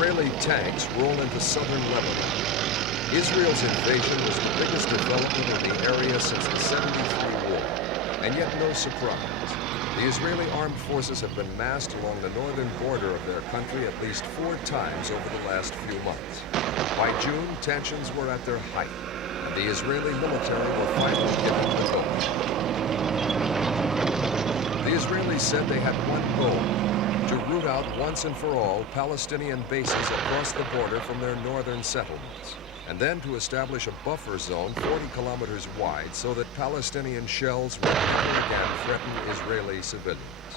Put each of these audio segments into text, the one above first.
Israeli tanks roll into southern Lebanon. Israel's invasion was the biggest development in the area since the '73 war, and yet no surprise. The Israeli armed forces have been massed along the northern border of their country at least 4 times over the last few months. By June, tensions were at their height, and the Israeli military were finally given the go. The Israelis said they had one goal: to root out once and for all Palestinian bases across the border from their northern settlements, and then to establish a buffer zone 40 kilometers wide so that Palestinian shells would never again threaten Israeli civilians.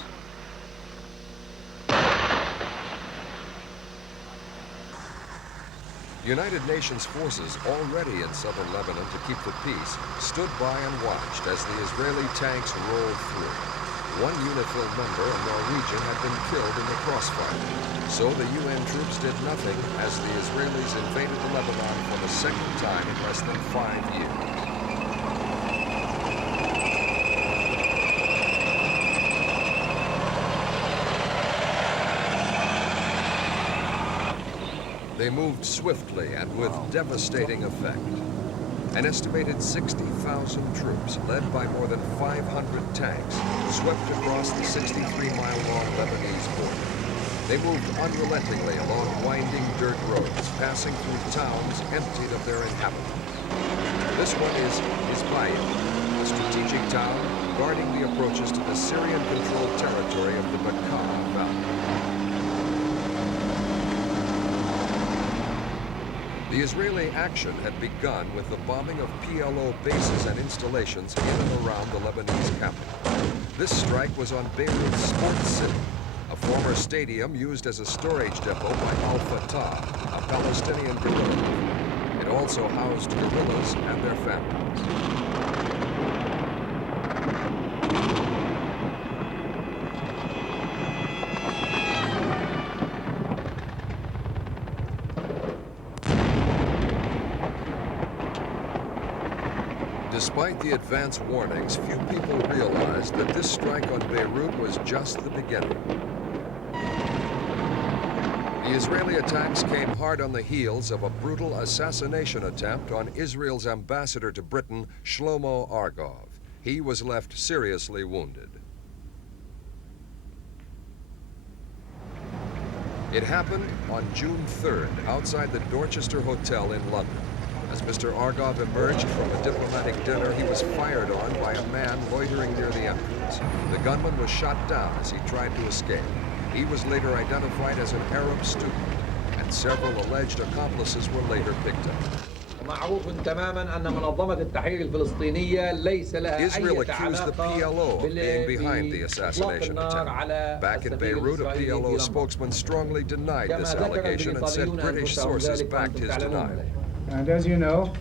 United Nations forces already in southern Lebanon to keep the peace stood by and watched as the Israeli tanks rolled through. One UNIFIL member, a Norwegian, had been killed in the crossfire. So the UN troops did nothing as the Israelis invaded Lebanon for the second time in less than 5 years. They moved swiftly and with devastating effect. An estimated 60,000 troops, led by more than 500 tanks, swept across the 63-mile-long Lebanese border. They moved unrelentingly along winding dirt roads, passing through towns emptied of their inhabitants. This one is Sidon, a strategic town guarding the approaches to the Syrian-controlled territory of the Bekaa Valley. The Israeli action had begun with the bombing of PLO bases and installations in and around the Lebanese capital. This strike was on Beirut's Sports City, a former stadium used as a storage depot by Al-Fatah, a Palestinian guerrilla. It also housed guerrillas and their families. Despite the advance warnings, few people realized that this strike on Beirut was just the beginning. The Israeli attacks came hard on the heels of a brutal assassination attempt on Israel's ambassador to Britain, Shlomo Argov. He was left seriously wounded. It happened on June 3rd outside the Dorchester Hotel in London. As Mr. Argov emerged from a diplomatic dinner, he was fired on by a man loitering near the entrance. The gunman was shot down as he tried to escape. He was later identified as an Arab student, and several alleged accomplices were later picked up. Israel accused the PLO of being behind the assassination attempt. Back in Beirut, a PLO spokesman strongly denied this allegation and said British sources backed his denial. And as you know,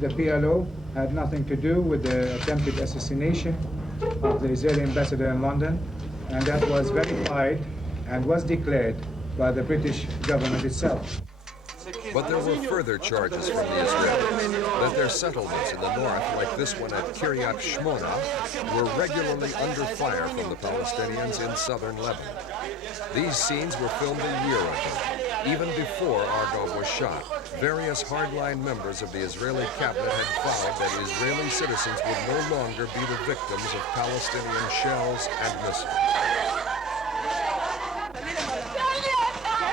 the PLO had nothing to do with the attempted assassination of the Israeli ambassador in London, and that was verified and was declared by the British government itself. But there were further charges from the Israelis that their settlements in the north, like this one at Kiryat Shmona, were regularly under fire from the Palestinians in southern Lebanon. These scenes were filmed a year ago. Even before Argov was shot, various hardline members of the Israeli cabinet had vowed that Israeli citizens would no longer be the victims of Palestinian shells and missiles.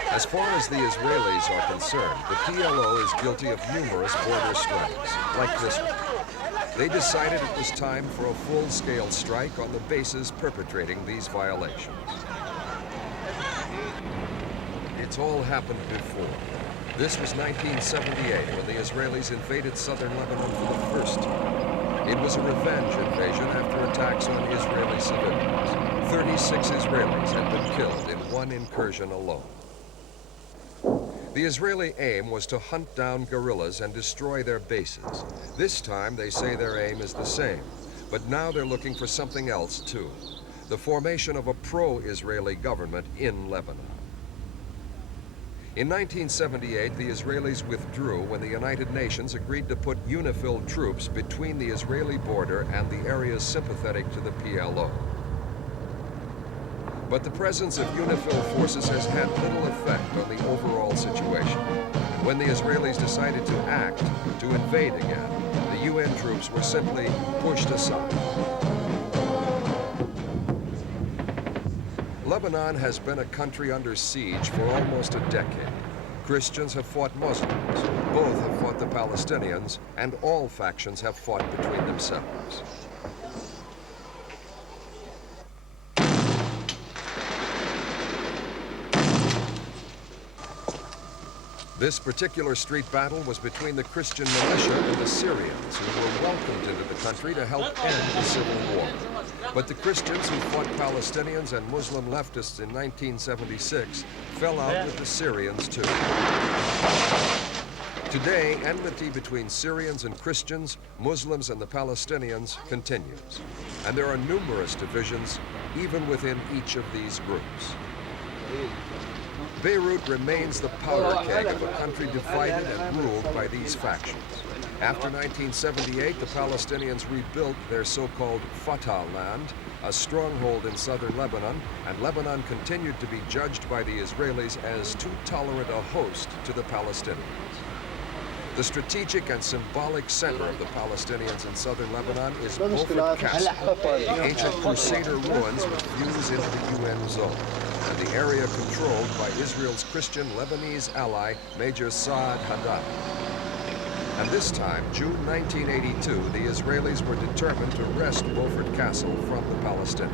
As far as the Israelis are concerned, the PLO is guilty of numerous border strikes, like this one. They decided it was time for a full-scale strike on the bases perpetrating these violations. It's all happened before. This was 1978 when the Israelis invaded southern Lebanon for the first time. It was a revenge invasion after attacks on Israeli civilians. 36 Israelis had been killed in one incursion alone. The Israeli aim was to hunt down guerrillas and destroy their bases. This time they say their aim is the same, but now they're looking for something else too: the formation of a pro-Israeli government in Lebanon. In 1978, the Israelis withdrew when the United Nations agreed to put UNIFIL troops between the Israeli border and the areas sympathetic to the PLO. But the presence of UNIFIL forces has had little effect on the overall situation. When the Israelis decided to act, to invade again, the UN troops were simply pushed aside. Lebanon has been a country under siege for almost a decade. Christians have fought Muslims, both have fought the Palestinians, and all factions have fought between themselves. This particular street battle was between the Christian militia and the Syrians, who were welcomed into the country to help end the civil war. But the Christians who fought Palestinians and Muslim leftists in 1976 fell out with the Syrians too. Today, enmity between Syrians and Christians, Muslims and the Palestinians continues. And there are numerous divisions even within each of these groups. Beirut remains the powder keg of a country divided and ruled by these factions. After 1978, the Palestinians rebuilt their so-called Fatah land, a stronghold in southern Lebanon, and Lebanon continued to be judged by the Israelis as too tolerant a host to the Palestinians. The strategic and symbolic center of the Palestinians in southern Lebanon is Beaufort Castle, the ancient Crusader ruins with views into the UN zone, and the area controlled by Israel's Christian Lebanese ally, Major Saad Haddad. And this time, June 1982, the Israelis were determined to wrest Beaufort Castle from the Palestinians.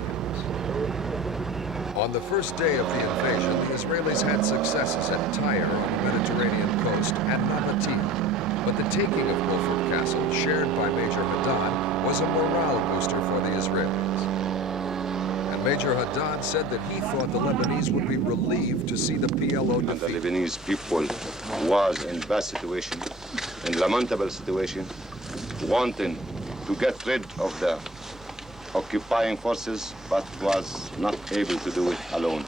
On the first day of the invasion, the Israelis had successes at Tyre on the Mediterranean coast and Nabatea. But the taking of Beaufort Castle, shared by Major Haddad, was a morale booster for the Israelis. And Major Haddad said that he thought the Lebanese would be relieved to see the PLO defeated. And the Lebanese people was in bad situation, in lamentable situation, wanting to get rid of the occupying forces, but was not able to do it alone.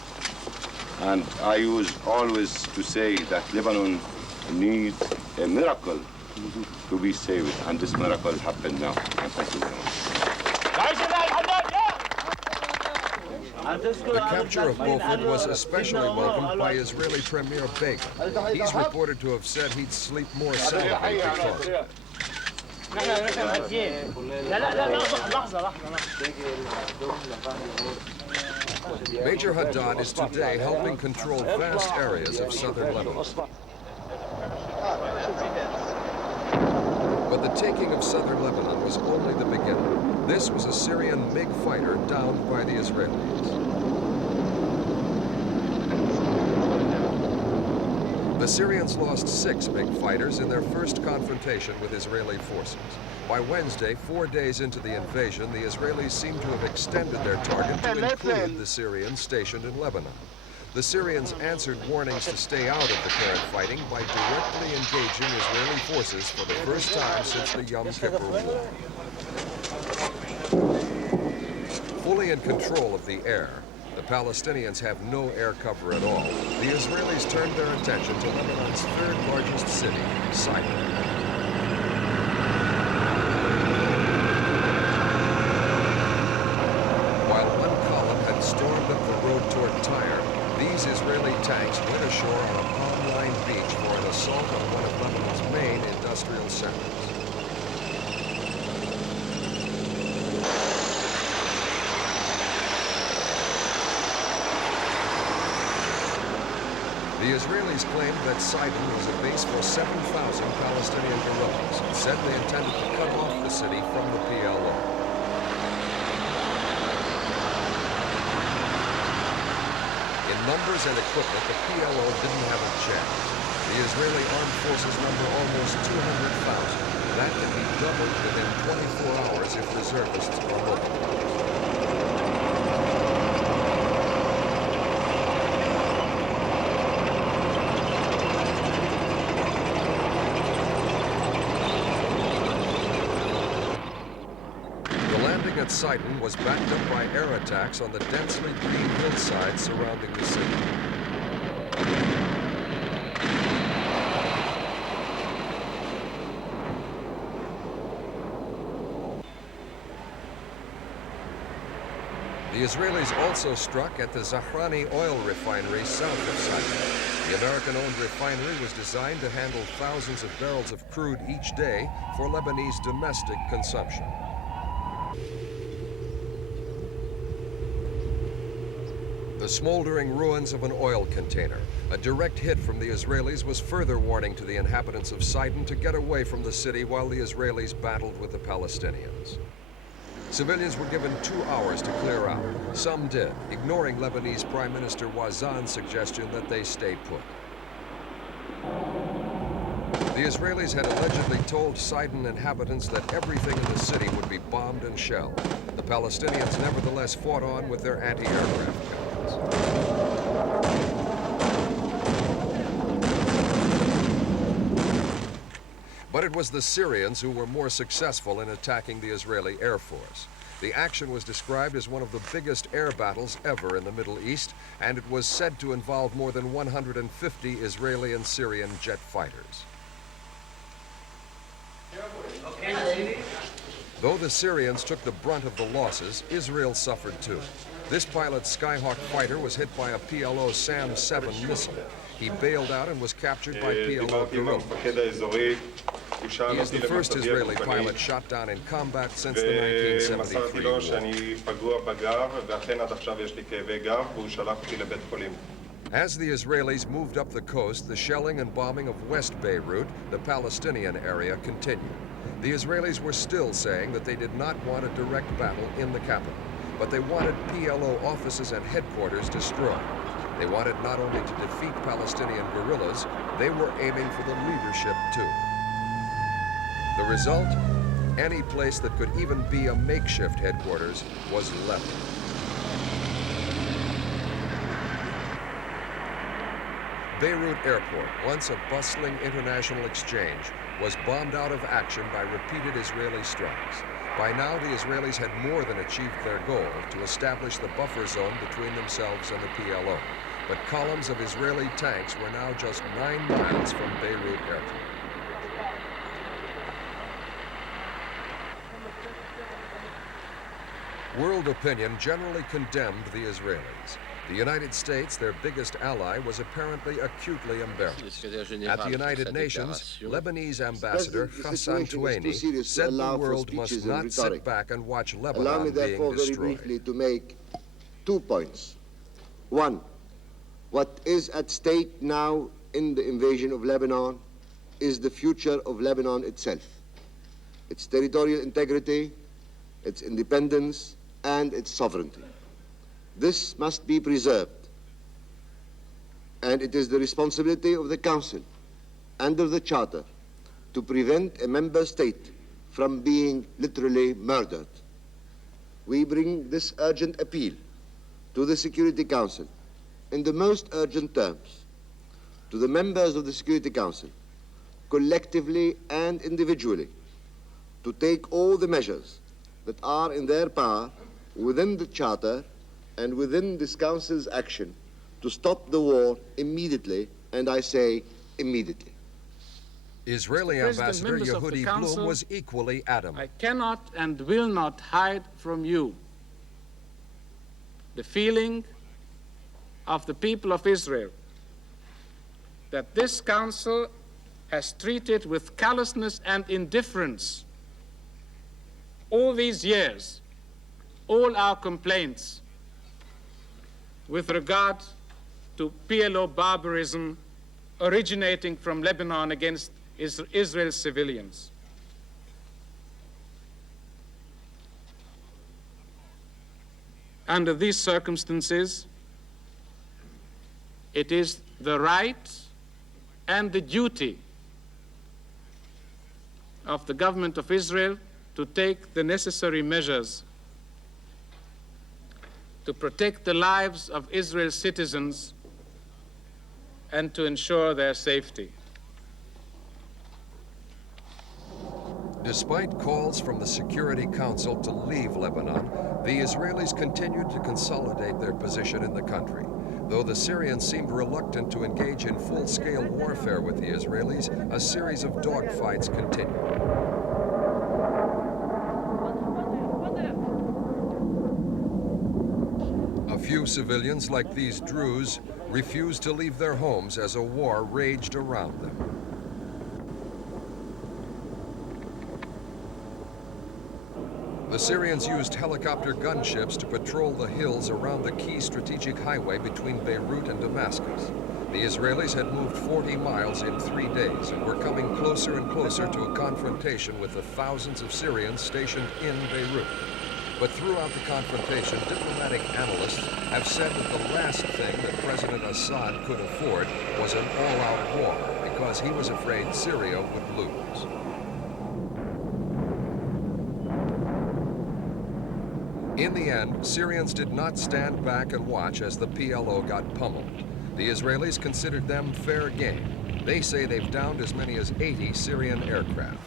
And I used always to say that Lebanon needs a miracle to be saved, and this miracle happened now. And thank you very much. The capture of Beaufort was especially welcomed by Israeli Premier Begin. He's reported to have said he'd sleep more soundly victorious. Major Haddad is today helping control vast areas of southern Lebanon. But the taking of southern Lebanon was only the beginning. This was a Syrian MiG fighter downed by the Israelis. The Syrians lost 6 MiG fighters in their first confrontation with Israeli forces. By Wednesday, 4 days into the invasion, the Israelis seem to have extended their target to include the Syrians stationed in Lebanon. The Syrians answered warnings to stay out of the current fighting by directly engaging Israeli forces for the first time since the Yom Kippur War. Fully in control of the air, the Palestinians have no air cover at all. The Israelis turned their attention to Lebanon's third largest city, Sidon. While one column had stormed up the road toward Tyre, these Israeli tanks went ashore on a palm-lined beach for an assault on one of Lebanon's main industrial centers. The Israelis claimed that Sidon was a base for 7,000 Palestinian guerrillas and said they intended to cut off the city from the PLO. In numbers and equipment, the PLO didn't have a chance. The Israeli armed forces number almost 200,000. That can be doubled within 24 hours if reservists are mobilized. At Sidon was backed up by air attacks on the densely green hillsides surrounding the city. The Israelis also struck at the Zahrani oil refinery south of Sidon. The American-owned refinery was designed to handle thousands of barrels of crude each day for Lebanese domestic consumption. The smoldering ruins of an oil container. A direct hit from the Israelis was further warning to the inhabitants of Sidon to get away from the city while the Israelis battled with the Palestinians. Civilians were given 2 hours to clear out. Some did, ignoring Lebanese Prime Minister Wazan's suggestion that they stay put. The Israelis had allegedly told Sidon inhabitants that everything in the city would be bombed and shelled. The Palestinians nevertheless fought on with their anti-aircraft guns. But it was the Syrians who were more successful in attacking the Israeli Air Force. The action was described as one of the biggest air battles ever in the Middle East, and it was said to involve more than 150 Israeli and Syrian jet fighters. Though the Syrians took the brunt of the losses, Israel suffered too. This pilot's Skyhawk fighter was hit by a PLO SAM-7 missile. He bailed out and was captured by PLO guerrillas. He is the first Israeli pilot shot down in combat since the 1973 war. As the Israelis moved up the coast, the shelling and bombing of West Beirut, the Palestinian area, continued. The Israelis were still saying that they did not want a direct battle in the capital, but they wanted PLO offices and headquarters destroyed. They wanted not only to defeat Palestinian guerrillas, they were aiming for the leadership too. The result? Any place that could even be a makeshift headquarters was left. Beirut Airport, once a bustling international exchange, was bombed out of action by repeated Israeli strikes. By now, the Israelis had more than achieved their goal to establish the buffer zone between themselves and the PLO. But columns of Israeli tanks were now just 9 miles from Beirut Airport. World opinion generally condemned the Israelis. The United States, their biggest ally, was apparently acutely embarrassed. At the United Nations, Lebanese ambassador Hassan Touaini said the world must not sit back and watch Lebanon Allow me, being therefore, very destroyed. briefly to make 2 points. One, what is at stake now in the invasion of Lebanon is the future of Lebanon itself, its territorial integrity, its independence, and its sovereignty. This must be preserved, and it is the responsibility of the Council, under the Charter, to prevent a member state from being literally murdered. We bring this urgent appeal to the Security Council in the most urgent terms, to the members of the Security Council, collectively and individually, to take all the measures that are in their power within the Charter and within this Council's action to stop the war immediately, and I say immediately. Israeli Ambassador Yehudi Blum was equally adamant. I cannot and will not hide from you the feeling of the people of Israel that this Council has treated with callousness and indifference all these years, all our complaints with regard to PLO barbarism originating from Lebanon against Israel's civilians. Under these circumstances, it is the right and the duty of the government of Israel to take the necessary measures to protect the lives of Israel's citizens and to ensure their safety. Despite calls from the Security Council to leave Lebanon, the Israelis continued to consolidate their position in the country. Though the Syrians seemed reluctant to engage in full-scale warfare with the Israelis, a series of dogfights continued. A few civilians, like these Druze, refused to leave their homes as a war raged around them. The Syrians used helicopter gunships to patrol the hills around the key strategic highway between Beirut and Damascus. The Israelis had moved 40 miles in 3 days and were coming closer and closer to a confrontation with the thousands of Syrians stationed in Beirut. But throughout the confrontation, diplomatic analysts have said that the last thing that President Assad could afford was an all-out war, because he was afraid Syria would lose. In the end, Syrians did not stand back and watch as the PLO got pummeled. The Israelis considered them fair game. They say they've downed as many as 80 Syrian aircraft.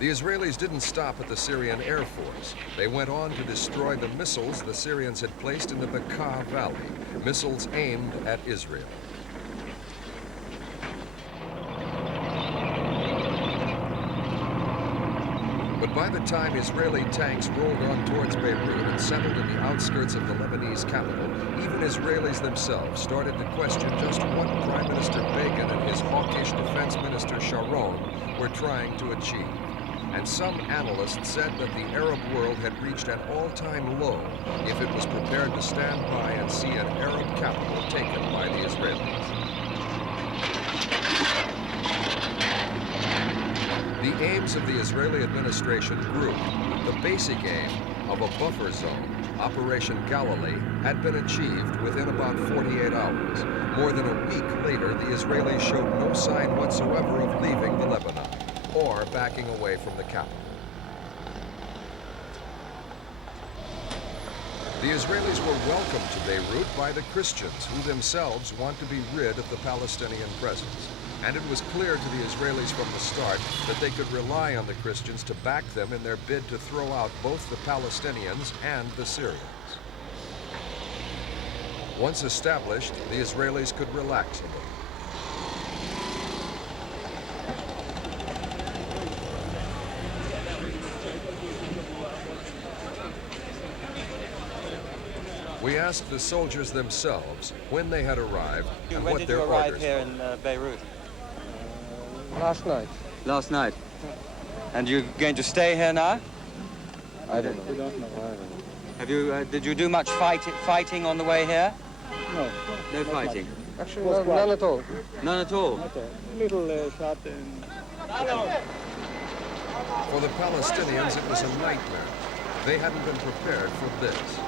The Israelis didn't stop at the Syrian Air Force. They went on to destroy the missiles the Syrians had placed in the Bekaa Valley, missiles aimed at Israel. But by the time Israeli tanks rolled on towards Beirut and settled in the outskirts of the Lebanese capital, even Israelis themselves started to question just what Prime Minister Begin and his hawkish Defense Minister Sharon were trying to achieve. And some analysts said that the Arab world had reached an all-time low if it was prepared to stand by and see an Arab capital taken by the Israelis. The aims of the Israeli administration grew. The basic aim of a buffer zone, Operation Galilee, had been achieved within about 48 hours. More than a week later, the Israelis showed no sign whatsoever of leaving the Lebanon or backing away from the capital. The Israelis were welcomed to Beirut by the Christians, who themselves want to be rid of the Palestinian presence. And it was clear to the Israelis from the start that they could rely on the Christians to back them in their bid to throw out both the Palestinians and the Syrians. Once established, the Israelis could relax a little. We asked the soldiers themselves when they had arrived and what their orders were. When did you arrive here in Beirut? Last night. Last night. And you're going to stay here now? I don't know. We don't know. Have you? Did you do much fighting on the way here? No. No fighting. Actually, none at all. None at all. Not a little shot and. For the Palestinians, it was a nightmare. They hadn't been prepared for this.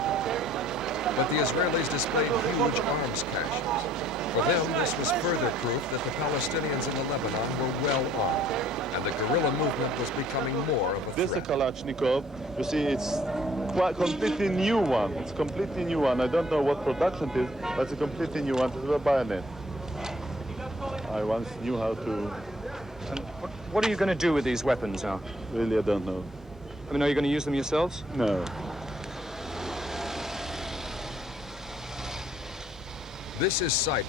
But the Israelis displayed huge arms caches. For them, this was further proof that the Palestinians in the Lebanon were well armed, and the guerrilla movement was becoming more of a This is a threat. Kalashnikov. You see, it's quite completely new one. It's a completely new one. I don't know what production it is, but it's a completely new one. It's a bayonet. I once knew how to. And what are you going to do with these weapons now? Really, I don't know. I mean, are you going to use them yourselves? No. This is Sidon,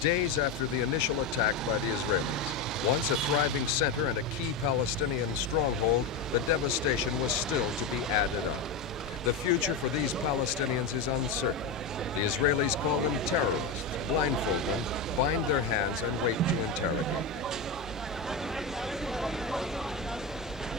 days after the initial attack by the Israelis. Once a thriving center and a key Palestinian stronghold, the devastation was still to be added up. The future for these Palestinians is uncertain. The Israelis call them terrorists, blindfold them, bind their hands, and wait to interrogate.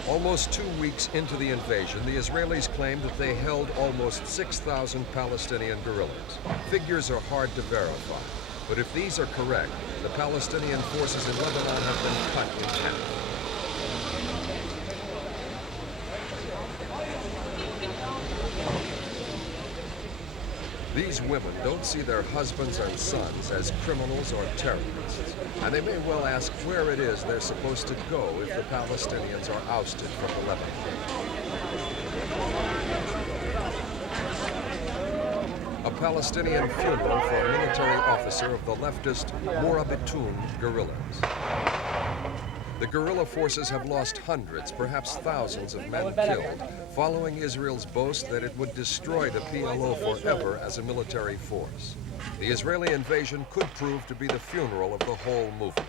Almost 2 weeks into the invasion, the Israelis claimed that they held almost 6,000 Palestinian guerrillas. Figures are hard to verify, but if these are correct, the Palestinian forces in Lebanon have been cut in half. These women don't see their husbands and sons as criminals or terrorists, and they may well ask where it is they're supposed to go if the Palestinians are ousted from the Lebanon. A Palestinian funeral for a military officer of the leftist Murabitun guerrillas. The guerrilla forces have lost hundreds, perhaps thousands of men killed, following Israel's boast that it would destroy the PLO forever as a military force. The Israeli invasion could prove to be the funeral of the whole movement.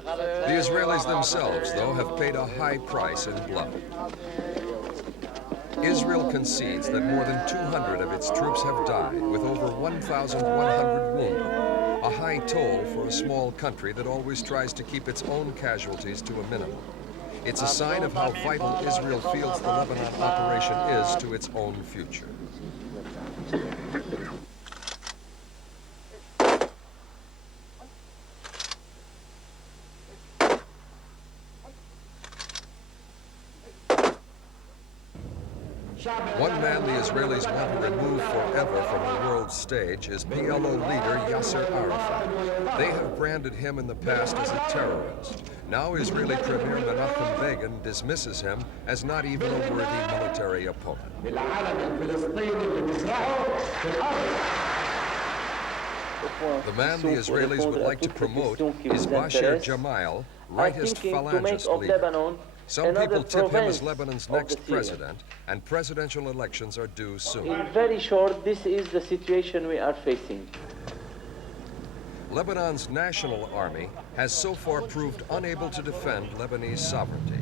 The Israelis themselves, though, have paid a high price in blood. Israel concedes that more than 200 of its troops have died, with over 1,100 wounded, a high toll for a small country that always tries to keep its own casualties to a minimum. It's a sign of how vital Israel feels the Lebanon operation is to its own future. One man the Israelis want to remove forever from the world stage is PLO leader Yasser Arafat. They have branded him in the past as a terrorist. Now Israeli Premier Menachem Begin dismisses him as not even a worthy military opponent. The man the Israelis would like to promote is Bashir Gemayel, rightist phalangist leader. Some people tip him as Lebanon's next president, and presidential elections are due soon. In very short, this is the situation we are facing. Lebanon's national army has so far proved unable to defend Lebanese sovereignty.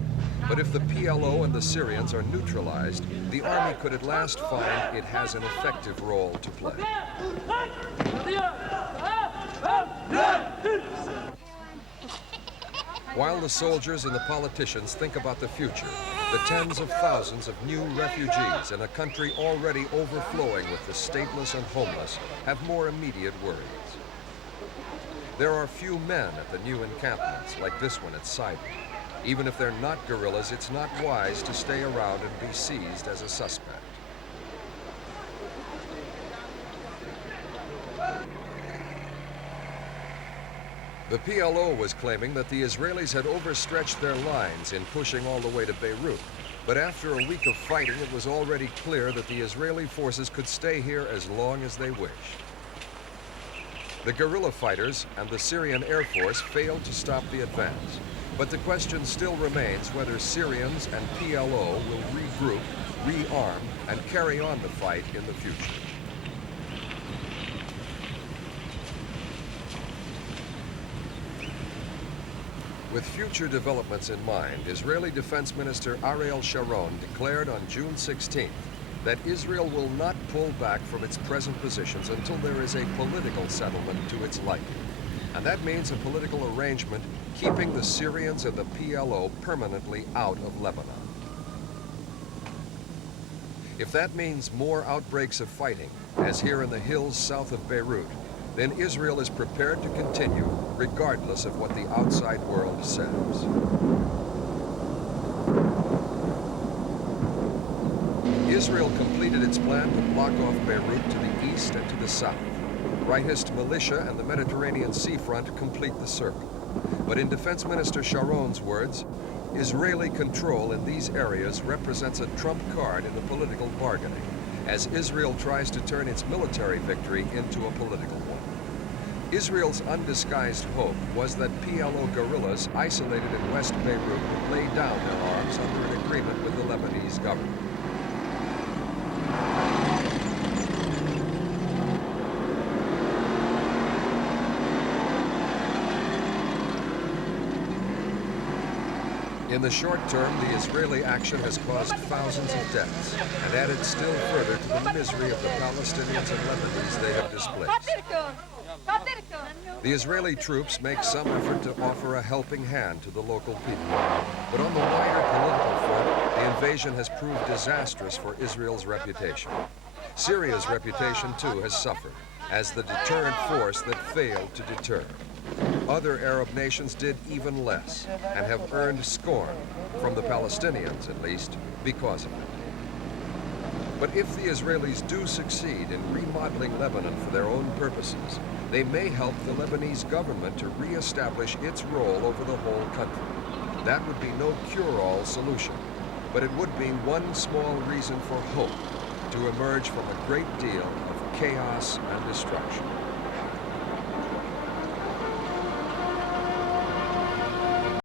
But if the PLO and the Syrians are neutralized, the army could at last find it has an effective role to play. While the soldiers and the politicians think about the future, the tens of thousands of new refugees in a country already overflowing with the stateless and homeless have more immediate worries. There are few men at the new encampments, like this one at Sidon. Even if they're not guerrillas, it's not wise to stay around and be seized as a suspect. The PLO was claiming that the Israelis had overstretched their lines in pushing all the way to Beirut. But after a week of fighting, it was already clear that the Israeli forces could stay here as long as they wished. The guerrilla fighters and the Syrian Air Force failed to stop the advance. But the question still remains whether Syrians and PLO will regroup, rearm, and carry on the fight in the future. With future developments in mind, Israeli Defense Minister Ariel Sharon declared on June 16th that Israel will not pull back from its present positions until there is a political settlement to its liking. And that means a political arrangement keeping the Syrians and the PLO permanently out of Lebanon. If that means more outbreaks of fighting, as here in the hills south of Beirut, then Israel is prepared to continue, regardless of what the outside world says. Israel completed its plan to block off Beirut to the east and to the south. Rightist militia and the Mediterranean seafront complete the circle. But in Defense Minister Sharon's words, Israeli control in these areas represents a trump card in the political bargaining, as Israel tries to turn its military victory into a political one. Israel's undisguised hope was that PLO guerrillas isolated in West Beirut would lay down their arms under an agreement with the Lebanese government. In the short term, the Israeli action has caused thousands of deaths and added still further to the misery of the Palestinians and Lebanese they have displaced. The Israeli troops make some effort to offer a helping hand to the local people. But on the wider political front, the invasion has proved disastrous for Israel's reputation. Syria's reputation, too, has suffered as the deterrent force that failed to deter. Other Arab nations did even less and have earned scorn, from the Palestinians at least, because of it. But if the Israelis do succeed in remodeling Lebanon for their own purposes, they may help the Lebanese government to reestablish its role over the whole country. That would be no cure-all solution, but it would be one small reason for hope to emerge from a great deal of chaos and destruction.